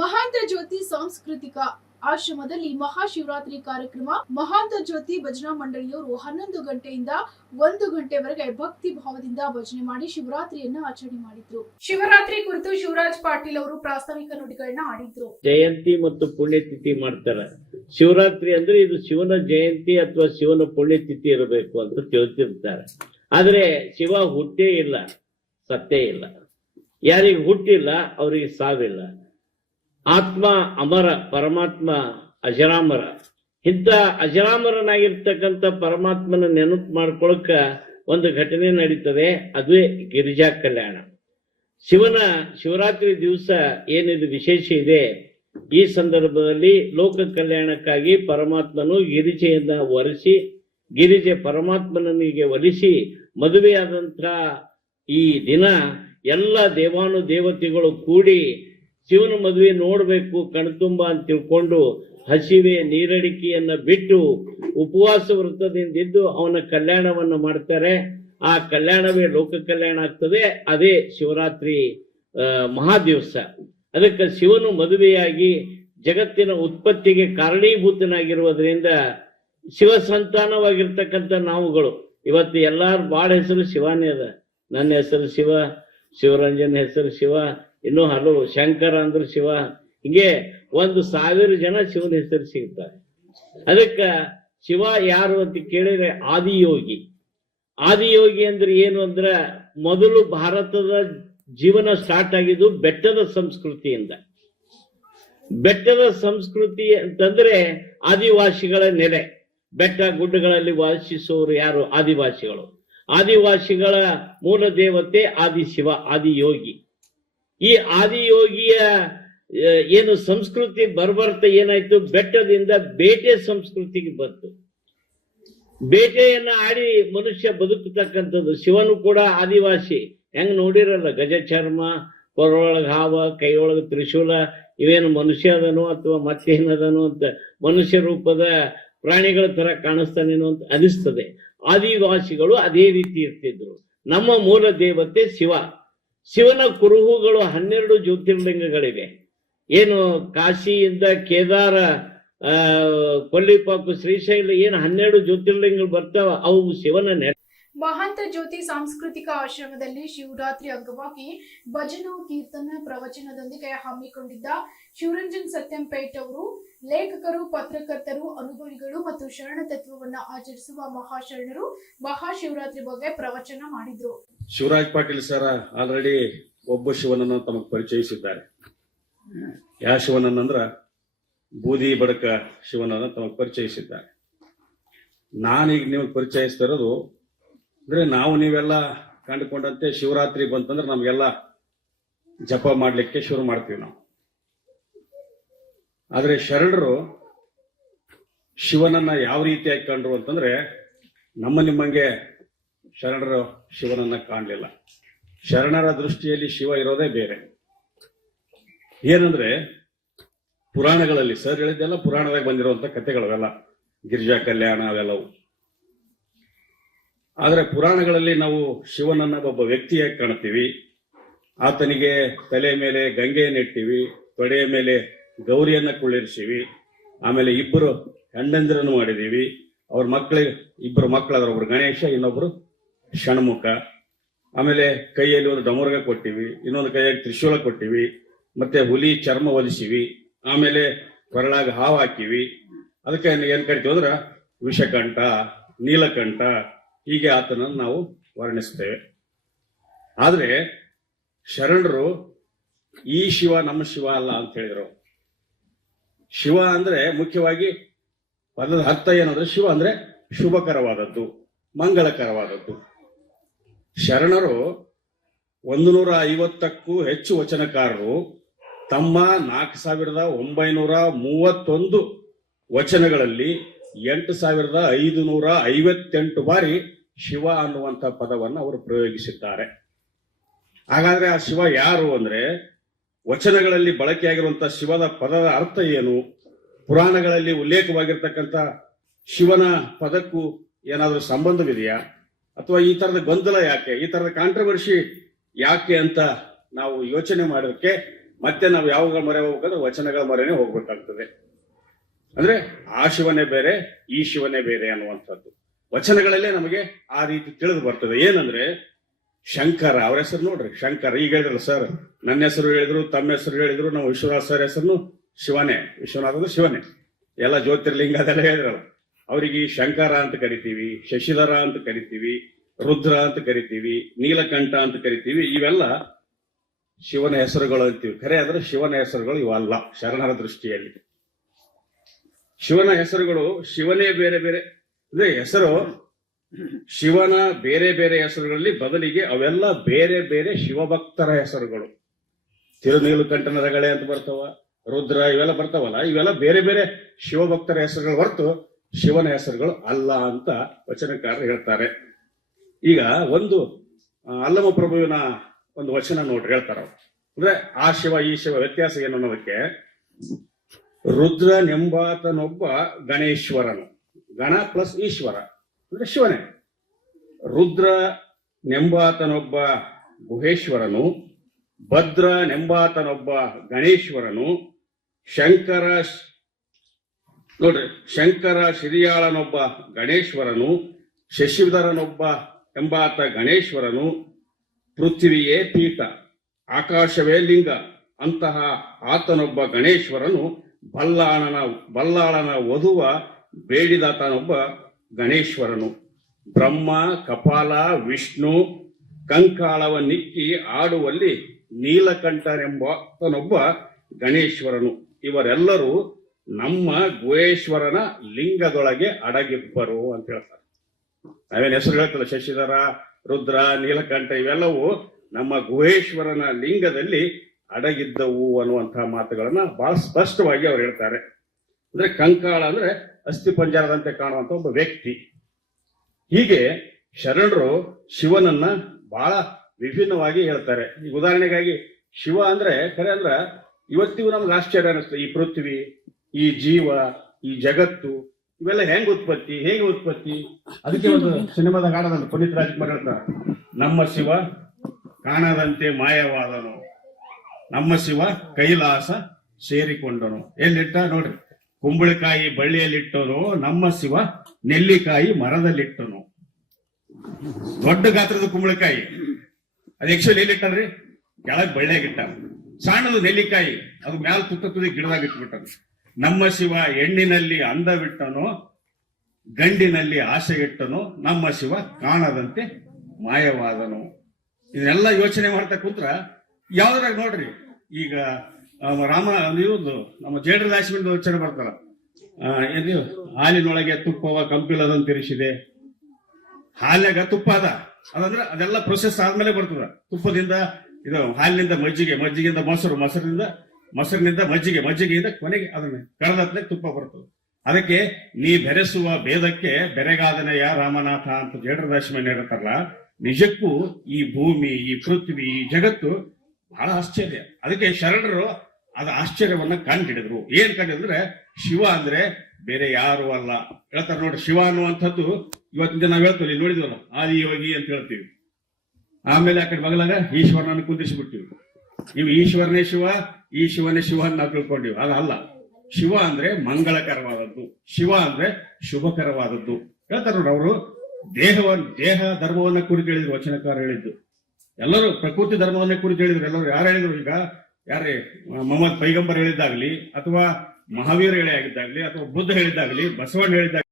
ಮಹಾಂತ ಜ್ಯೋತಿ ಸಾಂಸ್ಕೃತಿಕ ಆಶ್ರಮದಲ್ಲಿ ಮಹಾಶಿವರಾತ್ರಿ ಕಾರ್ಯಕ್ರಮ. ಮಹಾಂತ ಜ್ಯೋತಿ ಭಜನಾ ಮಂಡಳಿಯವರು 11 ಗಂಟೆಯಿಂದ 1 ಗಂಟೆವರೆಗೆ ಭಕ್ತಿ ಭಾವದಿಂದ ಭಜನೆ ಮಾಡಿ ಶಿವರಾತ್ರಿಯನ್ನು ಆಚರಣೆ ಮಾಡಿದ್ರು. ಶಿವರಾತ್ರಿ ಕುರಿತು ಶಿವರಾಜ್ ಪಾಟೀಲ್ ಅವರು ಪ್ರಾಸ್ತಾವಿಕ ನುಡಿಗಳನ್ನ ಆಡಿದ್ರು. ಜಯಂತಿ ಮತ್ತು ಪುಣ್ಯತಿಥಿ ಮಾಡ್ತಾರೆ. ಶಿವರಾತ್ರಿ ಅಂದ್ರೆ ಇದು ಶಿವನ ಜಯಂತಿ ಅಥವಾ ಶಿವನ ಪುಣ್ಯತಿಥಿ ಇರಬೇಕು ಅಂತ ತಿಳಿಸಿರ್ತಾರೆ. ಆದ್ರೆ ಶಿವ ಹುಟ್ಟೇ ಇಲ್ಲ, ಸತ್ತೇ ಇಲ್ಲ. ಯಾರಿಗೆ ಹುಟ್ಟಿಲ್ಲ ಅವರಿಗೆ ಸಾವಿಲ್ಲ. ಆತ್ಮ ಅಮರ, ಪರಮಾತ್ಮ ಅಜರಾಮರ. ಇಂಥ ಅಜರಾಮರನಾಗಿರ್ತಕ್ಕಂಥ ಪರಮಾತ್ಮನ ನೆನಪು ಮಾಡ್ಕೊಳಕ ಒಂದು ಘಟನೆ ನಡೀತದೆ, ಅದುವೇ ಗಿರಿಜಾ ಕಲ್ಯಾಣ. ಶಿವರಾತ್ರಿ ದಿವಸ ಏನಿದು ವಿಶೇಷ ಇದೆ, ಈ ಸಂದರ್ಭದಲ್ಲಿ ಲೋಕ ಕಲ್ಯಾಣಕ್ಕಾಗಿ ಪರಮಾತ್ಮನು ಗಿರಿಜೆಯನ್ನ ಒರೆಸಿ, ಗಿರಿಜೆ ಪರಮಾತ್ಮನಿಗೆ ಒಲಿಸಿ ಮದುವೆಯಾದಂಥ ಈ ದಿನ ಎಲ್ಲ ದೇವಾನು ದೇವತೆಗಳು ಕೂಡಿ ಶಿವನ ಮದುವೆ ನೋಡ್ಬೇಕು ಕಣ್ತುಂಬ ಅಂತ ತಿಳ್ಕೊಂಡು ಹಸಿವೆ ನೀರಡಿಕೆಯನ್ನ ಬಿಟ್ಟು ಉಪವಾಸ ವೃತ್ತದಿಂದಿದ್ದು ಅವನ ಕಲ್ಯಾಣವನ್ನ ಮಾಡ್ತಾರೆ. ಆ ಕಲ್ಯಾಣವೇ ಲೋಕ ಕಲ್ಯಾಣ ಆಗ್ತದೆ. ಅದೇ ಶಿವರಾತ್ರಿ ಮಹಾದಿವಸ. ಅದಕ್ಕೆ ಶಿವನು ಮದುವೆಯಾಗಿ ಜಗತ್ತಿನ ಉತ್ಪತ್ತಿಗೆ ಕಾರಣೀಭೂತನಾಗಿರುವುದರಿಂದ ಶಿವ ಸಂತಾನವಾಗಿರ್ತಕ್ಕಂಥ ನಾವುಗಳು ಇವತ್ತು ಎಲ್ಲಾರು ಬಾಳ ಹೆಸರು ಶಿವಾನೇ ಅದ. ನನ್ನ ಹೆಸರು ಶಿವ, ಶಿವರಂಜನ್ ಹೆಸರು ಶಿವ, ಇನ್ನೂ ಹಲವು, ಶಂಕರ ಅಂದ್ರೆ ಶಿವ, ಹೀಗೆ 1000 ಜನ ಶಿವನ ಹೆಸರು ಸಿಗ್ತಾರೆ. ಅದಕ್ಕ ಶಿವ ಯಾರು ಅಂತ ಕೇಳಿದ್ರೆ ಆದಿಯೋಗಿ. ಆದಿಯೋಗಿ ಅಂದ್ರೆ ಏನು ಅಂದ್ರ, ಮೊದಲು ಭಾರತದ ಜೀವನ ಸ್ಟಾರ್ಟ್ ಆಗಿದ್ದು ಬೆಟ್ಟದ ಸಂಸ್ಕೃತಿಯಿಂದ. ಬೆಟ್ಟದ ಸಂಸ್ಕೃತಿ ಅಂತಂದ್ರೆ ಆದಿವಾಸಿಗಳ ನೆಲೆ. ಬೆಟ್ಟ ಗುಡ್ಡಗಳಲ್ಲಿ ವಾಸಿಸುವವರು ಯಾರು? ಆದಿವಾಸಿಗಳು. ಆದಿವಾಸಿಗಳ ಮೂಲ ದೇವತೆ ಆದಿಶಿವ, ಆದಿಯೋಗಿ. ಈ ಆದಿಯೋಗಿಯ ಏನು ಸಂಸ್ಕೃತಿ ಬರ್ಬರ್ತ ಏನಾಯ್ತು, ಬೆಟ್ಟದಿಂದ ಬೇಟೆ ಸಂಸ್ಕೃತಿಗೆ ಬಂತು. ಬೇಟೆಯನ್ನ ಆಡಿ ಮನುಷ್ಯ ಬದುಕತಕ್ಕಂಥದ್ದು. ಶಿವನು ಕೂಡ ಆದಿವಾಸಿ. ಹೆಂಗ್ ನೋಡಿರಲ್ಲ, ಗಜ ಚರ್ಮ, ಕೊರೊಳಗ ಹಾವ, ಕೈಯೊಳಗ ತ್ರಿಶೂಲ, ಇವೇನು ಮನುಷ್ಯ ಅದನು ಅಥವಾ ಮತ್ತೇನದನು ಅಂತ ಮನುಷ್ಯ ರೂಪದ ಪ್ರಾಣಿಗಳ ತರ ಕಾಣಿಸ್ತಾನೇನೋ ಅಂತ ಅನಿಸ್ತದೆ. ಆದಿವಾಸಿಗಳು ಅದೇ ರೀತಿ ಇರ್ತಿದ್ರು. ನಮ್ಮ ಮೂಲ ದೇವತೆ ಶಿವ. ಶಿವನ ಕುರುಹುಗಳು 12 ಜ್ಯೋತಿರ್ಲಿಂಗಗಳಿವೆ. ಏನು ಕಾಶಿಯಿಂದ ಕೇದಾರ, ಕೊಲ್ಲಿಪಾಕು, ಶ್ರೀಶೈಲ ಏನು 12 ಜ್ಯೋತಿರ್ಲಿಂಗಗಳು ಬರ್ತಾವ, ಅವು ಶಿವನ ನೆಲೆ. ಮಹಾಂತ ಜ್ಯೋತಿ ಸಾಂಸ್ಕೃತಿಕ ಆಶ್ರಮದಲ್ಲಿ ಶಿವರಾತ್ರಿ ಅಂಗವಾಗಿ ಭಜನಾ ಕೀರ್ತನ ಪ್ರವಚನದೊಂದಿಗೆ ಹಮ್ಮಿಕೊಂಡಿದ್ದ ಶಿವರಂಜನ್ ಸತ್ಯಂಪೇಟ್ ಅವರು ಲೇಖಕರು, ಪತ್ರಕರ್ತರು, ಅನುಭವಿಗಳು ಮತ್ತು ಶರಣ ತತ್ವವನ್ನ ಆಚರಿಸುವ ಮಹಾಶರಣರು ಮಹಾಶಿವರಾತ್ರಿ ಬಗ್ಗೆ ಪ್ರವಚನ ಮಾಡಿದ್ರು. ಶಿವರಾಜ್ ಪಾಟೀಲ್ ಸರ್ ಆಲ್ರೆಡಿ ಒಬ್ಬ ಶಿವನನ್ನು ತಮಗೆ ಪರಿಚಯಿಸಿದ್ದಾರೆ. ಯಾವ ಶಿವನನ್ನಂದ್ರ ಬೂದಿ ಬಡಕ ಶಿವನನ್ನು ತಮಗೆ ಪರಿಚಯಿಸಿದ್ದಾರೆ. ನಾನೀಗ ನಿಮಗೆ ಪರಿಚಯಿಸ್ತಾ ಇರೋದು ಅಂದ್ರೆ, ನಾವು ನೀವೆಲ್ಲ ಕಂಡುಕೊಂಡಂತೆ ಶಿವರಾತ್ರಿ ಬಂತಂದ್ರೆ ನಮ್ಗೆಲ್ಲ ಜಪ ಮಾಡ್ಲಿಕ್ಕೆ ಶುರು ಮಾಡ್ತೀವಿ ನಾವು. ಆದ್ರೆ ಶರಣರು ಶಿವನನ್ನ ಯಾವ ರೀತಿಯಾಗಿ ಕಂಡ್ರು ಅಂತಂದ್ರೆ, ನಿಮ್ಮಂಗೆ ಶರಣರು ಶಿವನನ್ನ ಕಾಣಲಿಲ್ಲ. ಶರಣರ ದೃಷ್ಟಿಯಲ್ಲಿ ಶಿವ ಇರೋದೇ ಬೇರೆ. ಏನಂದ್ರೆ, ಪುರಾಣಗಳಲ್ಲಿ ಸರ್ ಹೇಳಿದ್ದೆಲ್ಲ ಪುರಾಣದಾಗ ಬಂದಿರುವಂತ ಕಥೆಗಳವೆಲ್ಲ, ಗಿರಿಜಾ ಕಲ್ಯಾಣ ಅವೆಲ್ಲವು. ಆದ್ರೆ ಪುರಾಣಗಳಲ್ಲಿ ನಾವು ಶಿವನನ್ನ ಒಬ್ಬ ವ್ಯಕ್ತಿಯಾಗಿ ಕಾಣ್ತೀವಿ. ಆತನಿಗೆ ತಲೆ ಮೇಲೆ ಗಂಗೆಯನ್ನು ಇಡ್ತೀವಿ, ತೊಡೆಯ ಮೇಲೆ ಗೌರಿಯನ್ನ ಕುಳ್ಳಿರಿಸಿವಿ, ಆಮೇಲೆ 2 ಹೆಣ್ಣಂದಿರನ್ನು ಮಾಡಿದೀವಿ. ಅವ್ರ ಮಕ್ಕಳಿಗೆ 2 ಮಕ್ಕಳಾದ್ರ, ಒಬ್ರು ಗಣೇಶ, ಇನ್ನೊಬ್ರು ಷಣ್ಮುಖ. ಆಮೇಲೆ ಕೈಯಲ್ಲಿ ಒಂದು ಡಮರುಗ ಕೊಟ್ಟಿವಿ, ಇನ್ನೊಂದು ಕೈಯಾಗಿ ತ್ರಿಶೂಲ ಕೊಟ್ಟಿವಿ, ಮತ್ತೆ ಹುಲಿ ಚರ್ಮ ಹೊಲಿಸಿವಿ, ಆಮೇಲೆ ಕೊರಳಾಗ ಹಾವು ಹಾಕಿವಿ. ಅದಕ್ಕೆ ಏನ್ ಕರಿತೀವಿ ಅಂದ್ರ ವಿಷಕಂಠ, ನೀಲಕಂಠ, ಹೀಗೆ ಆತನನ್ನು ನಾವು ವರ್ಣಿಸ್ತೇವೆ. ಆದ್ರೆ ಶರಣರು ಈ ಶಿವ ನಮ್ಮ ಶಿವ ಅಲ್ಲ ಅಂತ ಹೇಳಿದ್ರು. ಶಿವ ಅಂದ್ರೆ ಮುಖ್ಯವಾಗಿ ಪದದ ಅರ್ಥ ಏನಂದ್ರೆ, ಶಿವ ಅಂದ್ರೆ ಶುಭಕರವಾದದ್ದು, ಮಂಗಳಕರವಾದದ್ದು. ಶರಣರು 150ಕ್ಕೂ ಹೆಚ್ಚು ವಚನಕಾರರು ತಮ್ಮ 4931 ವಚನಗಳಲ್ಲಿ 8558 ಬಾರಿ ಶಿವ ಅನ್ನುವಂಥ ಪದವನ್ನು ಅವರು ಪ್ರಯೋಗಿಸಿದ್ದಾರೆ. ಹಾಗಾದ್ರೆ ಆ ಶಿವ ಯಾರು ಅಂದ್ರೆ, ವಚನಗಳಲ್ಲಿ ಬಳಕೆಯಾಗಿರುವಂತಹ ಶಿವದ ಪದದ ಅರ್ಥ ಏನು, ಪುರಾಣಗಳಲ್ಲಿ ಉಲ್ಲೇಖವಾಗಿರ್ತಕ್ಕಂಥ ಶಿವನ ಪದಕ್ಕೂ ಏನಾದರೂ ಸಂಬಂಧವಿದೆಯಾ, ಅಥವಾ ಈ ತರದ ಗೊಂದಲ ಯಾಕೆ, ಈ ತರದ ಕಾಂಟ್ರವರ್ಸಿ ಯಾಕೆ ಅಂತ ನಾವು ಯೋಚನೆ ಮಾಡೋದಕ್ಕೆ ಮತ್ತೆ ನಾವು ಯಾವಾಗ ಮೊರೆ ಹೋಗ್ಬೇಕಂದ್ರೆ ವಚನಗಳ ಮೊರೆನೇ ಹೋಗ್ಬೇಕಾಗ್ತದೆ. ಅಂದ್ರೆ ಆ ಶಿವನೇ ಬೇರೆ, ಈ ಶಿವನೇ ಬೇರೆ ಅನ್ನುವಂಥದ್ದು ವಚನಗಳಲ್ಲೇ ನಮಗೆ ಆ ರೀತಿ ತಿಳಿದು ಬರ್ತದೆ. ಏನಂದ್ರೆ ಶಂಕರ, ಅವ್ರ ಹೆಸರು ನೋಡ್ರಿ, ಶಂಕರ. ಈಗ ಹೇಳಿದ್ರಲ್ಲ ಸರ್, ನನ್ನ ಹೆಸರು ಹೇಳಿದ್ರು, ತಮ್ಮ ಹೆಸರು ಹೇಳಿದ್ರು, ನಾವು ವಿಶ್ವನಾಥ್ ಸರ್ ಹೆಸರು ಶಿವನೇ, ವಿಶ್ವನಾಥ ಅಂದ್ರೆ ಶಿವನೇ, ಎಲ್ಲ ಜ್ಯೋತಿರ್ಲಿಂಗ ಅದೆಲ್ಲ ಹೇಳಿದ್ರಲ್ಲ. ಅವರಿಗೆ ಶಂಕರ ಅಂತ ಕರಿತೀವಿ, ಶಶಿಧರ ಅಂತ ಕರಿತೀವಿ, ರುದ್ರ ಅಂತ ಕರಿತೀವಿ, ನೀಲಕಂಠ ಅಂತ ಕರಿತೀವಿ. ಇವೆಲ್ಲ ಶಿವನ ಹೆಸರುಗಳು ಅಂತೀವಿ. ಖರೆ ಅಂದ್ರೆ ಶಿವನ ಹೆಸರುಗಳು ಇವಲ್ಲ. ಶರಣರ ದೃಷ್ಟಿಯಲ್ಲಿ ಶಿವನ ಹೆಸರುಗಳು ಶಿವನೇ ಬೇರೆ ಬೇರೆ, ಅಂದ್ರೆ ಹೆಸರು ಶಿವನ ಬೇರೆ ಬೇರೆ ಹೆಸರುಗಳಲ್ಲಿ ಬದಲಿಗೆ ಅವೆಲ್ಲ ಬೇರೆ ಬೇರೆ ಶಿವಭಕ್ತರ ಹೆಸರುಗಳು. ತಿರುನೀಲಕಂಠನ ರಗಳೆ ಅಂತ ಬರ್ತಾವ, ರುದ್ರ ಇವೆಲ್ಲ ಬರ್ತಾವಲ್ಲ, ಇವೆಲ್ಲ ಬೇರೆ ಬೇರೆ ಶಿವಭಕ್ತರ ಹೆಸರುಗಳು ಹೊರತು ಶಿವನ ಹೆಸರುಗಳು ಅಲ್ಲ ಅಂತ ವಚನಕಾರರು ಹೇಳ್ತಾರೆ. ಈಗ ಒಂದು ಅಲ್ಲಮ ಪ್ರಭುವಿನ ಒಂದು ವಚನ ನೋಡ್ರಿ, ಹೇಳ್ತಾರ ಅಂದ್ರೆ ಆ ಶಿವ ಈ ಶಿವ ವ್ಯತ್ಯಾಸ ಏನು ಅನ್ನೋದಕ್ಕೆ. ರುದ್ರನೆಂಬಾತನೊಬ್ಬ ಗಣೇಶ್ವರನು, ಗಣ ಪ್ಲಸ್ ಈಶ್ವರ ಅಂದ್ರೆ ಶಿವನೇ. ರುದ್ರನೆಂಬಾತನೊಬ್ಬ ಗುಹೇಶ್ವರನು, ಭದ್ರನೆಂಬಾತನೊಬ್ಬ ಗಣೇಶ್ವರನು, ಶಂಕರ ನೋಡ್ರಿ ಶಂಕರ ಶಿರಿಯಾಳನೊಬ್ಬ ಗಣೇಶ್ವರನು, ಶಶಿಧರನೊಬ್ಬ ಎಂಬಾತ ಗಣೇಶ್ವರನು, ಪೃಥ್ವಿಯೇ ಪೀಠ ಆಕಾಶವೇ ಲಿಂಗ ಅಂತಹ ಆತನೊಬ್ಬ ಗಣೇಶ್ವರನು, ಬಲ್ಲಾಳನ ವಧುವ ಬೇಡಿದಾತನೊಬ್ಬ ಗಣೇಶ್ವರನು, ಬ್ರಹ್ಮ ಕಪಾಲ ವಿಷ್ಣು ಕಂಕಾಳವ ನಿಕ್ಕಿ ಆಡುವಲ್ಲಿ ನೀಲಕಂಠನೆಂಬಾತನೊಬ್ಬ ಗಣೇಶ್ವರನು. ಇವರೆಲ್ಲರೂ ನಮ್ಮ ಗುಹೇಶ್ವರನ ಲಿಂಗದೊಳಗೆ ಅಡಗಿಬ್ಬರು ಅಂತ ಹೇಳ್ತಾರೆ. ನಾವೇನು ಹೆಸರು ಹೇಳ್ತಲ್ಲ, ಶಶಿಧರ, ರುದ್ರ, ನೀಲಕಂಠ ಇವೆಲ್ಲವೂ ನಮ್ಮ ಗುಹೇಶ್ವರನ ಲಿಂಗದಲ್ಲಿ ಅಡಗಿದ್ದವು ಅನ್ನುವಂತಹ ಮಾತುಗಳನ್ನ ಬಹಳ ಸ್ಪಷ್ಟವಾಗಿ ಅವ್ರು ಹೇಳ್ತಾರೆ. ಅಂದ್ರೆ ಕಂಕಾಳ ಅಂದ್ರೆ ಅಸ್ಥಿ ಪಂಜರದಂತೆ ಕಾಣುವಂತ ಒಬ್ಬ ವ್ಯಕ್ತಿ. ಹೀಗೆ ಶರಣರು ಶಿವನನ್ನ ಬಹಳ ವಿಭಿನ್ನವಾಗಿ ಹೇಳ್ತಾರೆ. ಈಗ ಉದಾಹರಣೆಗಾಗಿ ಶಿವ ಅಂದ್ರೆ ಖರೆ ಅಂದ್ರ ಇವತ್ತಿಗೂ ನಮ್ಗೆ ಆಶ್ಚರ್ಯ ಅನಿಸ್ತದೆ. ಈ ಪೃಥ್ವಿ, ಈ ಜೀವ, ಈ ಜಗತ್ತು ಇವೆಲ್ಲ ಹೇಗೆ ಉತ್ಪತ್ತಿ. ಅದಕ್ಕೆ ಒಂದು ಸಿನಿಮಾದಾಗ ಆಡೋದಲ್ಲ, ಪುನೀತ್ ರಾಜ್ಕುಮಾರ್ ಹೇಳ್ತಾರೆ, ನಮ್ಮ ಶಿವ ಕಾಣದಂತೆ ಮಾಯವಾದನು, ನಮ್ಮ ಶಿವ ಕೈಲಾಸ ಸೇರಿಕೊಂಡನು. ಎಲ್ಲಿಟ್ಟ ನೋಡ್ರಿ, ಕುಂಬಳಕಾಯಿ ಬಳ್ಳಿಯಲ್ಲಿಟ್ಟನು, ನಮ್ಮ ಶಿವ ನೆಲ್ಲಿಕಾಯಿ ಮರದಲ್ಲಿಟ್ಟನು. ದೊಡ್ಡ ಗಾತ್ರದ ಕುಂಬಳಕಾಯಿ ಅದು ಆಕ್ಚುಲಿ ಎಲ್ಲಿಟ್ಟನ್ರಿ, ಕೆಳಗ್ ಬಳ್ಳಿಯಾಗಿಟ್ಟ. ಸಣ್ಣದು ನೆಲ್ಲಿಕಾಯಿ ಅದು ಮ್ಯಾಲ ತುದಿ ಗಿಡದಾಗ ಇಟ್ಬಿಟ್ಟನು. ನಮ್ಮ ಶಿವ ಹೆಣ್ಣಿನಲ್ಲಿ ಅಂದ ಬಿಟ್ಟನು, ಗಂಡಿನಲ್ಲಿ ಆಸೆ ಇಟ್ಟನು, ನಮ್ಮ ಶಿವ ಕಾಣದಂತೆ ಮಾಯವಾದನು. ಇದನ್ನೆಲ್ಲ ಯೋಚನೆ ಮಾಡ್ತಾ ಕೂತ್ರ ಯಾವ್ದ್ರಾಗ ನೋಡ್ರಿ, ಈಗ ರಾಮ ಇವ್ದು ನಮ್ಮ ಜೇಡ್ರ ದಾಸಿಮಿಂದ ಯೋಚನೆ ಬರ್ತಾರ, ಇದು ಹಾಲಿನೊಳಗೆ ತುಪ್ಪವ ಕಂಪಿಲದಂತಿರಿಸಿದೆ. ಹಾಲಿನಾಗ ತುಪ್ಪ ಅದಂದ್ರೆ ಅದೆಲ್ಲ ಪ್ರೊಸೆಸ್ ಆದ್ಮೇಲೆ ಬರ್ತದ. ತುಪ್ಪದಿಂದ ಇದು ಹಾಲಿನಿಂದ ಮಜ್ಜಿಗೆ, ಮಜ್ಜಿಗೆಯಿಂದ ಮೊಸರು, ಮೊಸರಿನಿಂದ ಮಜ್ಜಿಗೆ, ಮಜ್ಜಿಗೆಯಿಂದ ಕೊನೆಗೆ ಅದನ್ನ ಕಳೆದತ್ಲೆ ತುಪ್ಪ ಬರ್ತದೆ. ಅದಕ್ಕೆ ನೀ ಬೆರೆಸುವ ಭೇದಕ್ಕೆ ಬೆರೆಗಾದನೆಯ ರಾಮನಾಥ ಅಂತ ಜೇಡ್ರ ದಾಸಿಮನ್ ಹೇಳ್ತಾರಲ್ಲ. ನಿಜಕ್ಕೂ ಈ ಭೂಮಿ, ಈ ಪೃಥ್ವಿ, ಈ ಜಗತ್ತು ಬಹಳ ಆಶ್ಚರ್ಯ. ಅದಕ್ಕೆ ಶರಣರು ಅದು ಆಶ್ಚರ್ಯವನ್ನ ಕಂಡಿಡಿದ್ರು. ಏನ್ ಕಂಡಿದ್ರೆ ಶಿವ ಅಂದ್ರೆ ಬೇರೆ ಯಾರು ಅಲ್ಲ ಹೇಳ್ತಾರೆ. ನೋಡಿ, ಶಿವ ಅನ್ನುವಂಥದ್ದು ಇವತ್ತಿನ ನಾವು ಹೇಳ್ತೀವಿ, ನೋಡಿದ್ವಲ್ಲ ಆದಿಯೋಗಿ ಅಂತ ಹೇಳ್ತೀವಿ. ಆಮೇಲೆ ಆ ಕಡೆ ಬಗಲಾಗ ಈಶ್ವರನನ್ನು ಕುಂದಿಸಿಬಿಟ್ಟಿವಿ. ಇವು ಈಶ್ವರನೇ ಶಿವ, ಈ ಶಿವನೇ ಶಿವ ಅಂತ ನಾವು ತಿಳ್ಕೊಂಡಿವಿ. ಅದಲ್ಲ. ಶಿವ ಅಂದ್ರೆ ಮಂಗಳಕರವಾದದ್ದು, ಶಿವ ಅಂದ್ರೆ ಶುಭಕರವಾದದ್ದು ಹೇಳ್ತಾರೆ. ನೋಡಿ, ಅವರು ದೇಹ ಧರ್ಮವನ್ನ ಕುರಿತು ಹೇಳಿದ್ರು, ವಚನಕಾರ ಹೇಳಿದ್ದು. ಎಲ್ಲರೂ ಪ್ರಕೃತಿ ಧರ್ಮವನ್ನೇ ಕುರಿತು ಹೇಳಿದ್ರು. ಎಲ್ಲರೂ ಯಾರು ಹೇಳಿದ್ರು? ಈಗ ಯಾರೇ ಮೊಹಮ್ಮದ್ ಪೈಗಂಬರ್ ಹೇಳಿದ್ದಾಗ್ಲಿ, ಅಥವಾ ಮಹಾವೀರ ಹೇಳಿದ್ದಾಗ್ಲಿ, ಅಥವಾ ಬುದ್ಧ ಹೇಳಿದ್ದಾಗ್ಲಿ, ಬಸವಣ್ಣ ಹೇಳಿದಾಗ